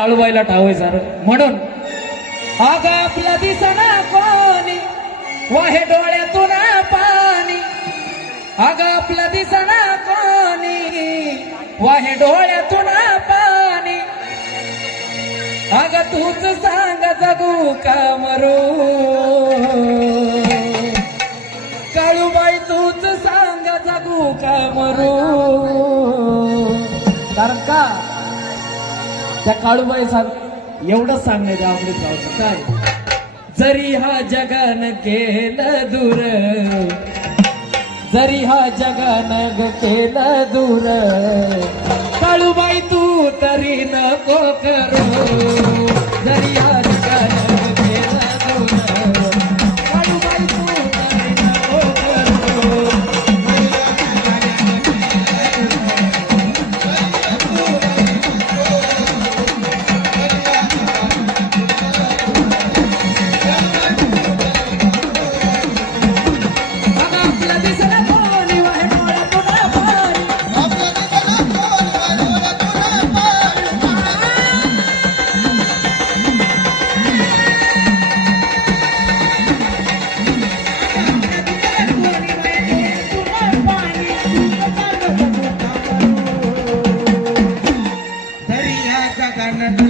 काळूबाईला ठावायचा म्हणून अग आपला दिसना कोणी वाहे डोळ्यातून पाणी अग आपला दिसना कोणी वाहे डोळ्यातून पाणी अग तूच सांग जगू का मरू काळूबाई तूच सांग जगू का मरू कारण का त्या काळूबाई एवढंच सांगायचं अमृतरावचं काय जरी हा जगान केलं दूर जरी हा जगान केलं दूर काळूबाई तू तरी नको करू जरी हा जगान केलं दूर काळूबाई तू तरी नको करू जगन